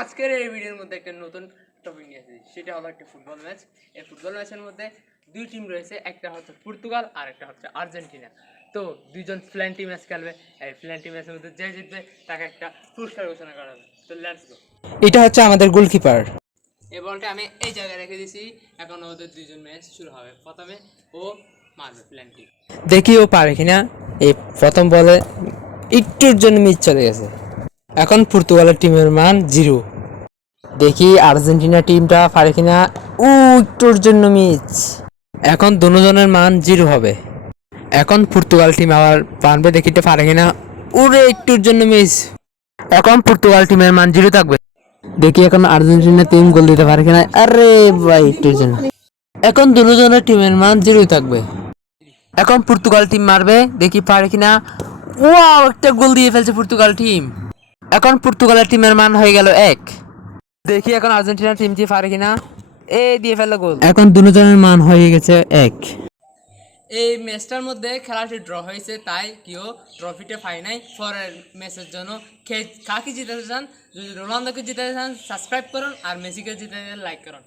আজকের এই ভিডিওর মধ্যে একটা নতুন টপিক নিয়ে এসেছি সেটা হলো একটা ফুটবল ম্যাচ এই ফুটবল ম্যাচের মধ্যে দুই টিম রয়েছে একটা হচ্ছে পর্তুগাল আর একটা হচ্ছে আর্জেন্টিনা তো দুইজন প্ল্যান্টি ম্যাচ খেলবে। এই প্ল্যান্টি ম্যাচের মধ্যে যে জিতবে তাকে একটা পুরস্কার ঘোষণা করা হবে। তো লেটস গো এটা হচ্ছে আমাদের গোলকিপার এই বলটা আমি এই জায়গায় রেখে দিয়েছি এখন ওদের দুইজন ম্যাচ শুরু হবে। প্রথমে ও মারবে প্ল্যান্টি দেখি ও পারে কিনা। এই প্রথম বলে একটুর জন্য মিস চলে গেছে। এখন পর্তুগালের টিমের মান জিরো। দেখি আর্জেন্টিনা টিমটা পারে কিনা। ও একটুর জন্য মিস। এখন দুজনের মান জিরো হবে। এখন পর্তুগাল টিম আবার পারবে দেখিতে পারে কিনা। ওরে একটুর জন্য মিস। এখন পর্তুগাল টিমের মান জিরো থাকবে। দেখি এখন আর্জেন্টিনা টিম গোল দিতে পারে কিনা। আরে ভাই, একটুর জন্য। এখন দুজনের টিমের মান জিরো থাকবে। এখন পর্তুগাল টিম মারবে, দেখি পারে কিনা। ওয়াও, একটা গোল দিয়ে ফেলছে পর্তুগাল টিম। এখন পর্তুগালের টিমের মান হয়ে গেল এক। দেখি এখন আর্জেন্টিনার টিম কি পারে কিনা। এ দিয়ে ফেলল গোল। এখন দুজনের মান হয়ে গেছে এক। এই ম্যাচটার মধ্যে খেলাটি ড্র হয়েছে তাই কেউ ট্রফিটা পাই নাই। পরের ম্যাচের জন্য কে কাকে জিতাতে চান? যদি রোনালদোকে জিতাতে চান সাবস্ক্রাইব করুন আর মেসিকে জিতাতে লাইক করুন।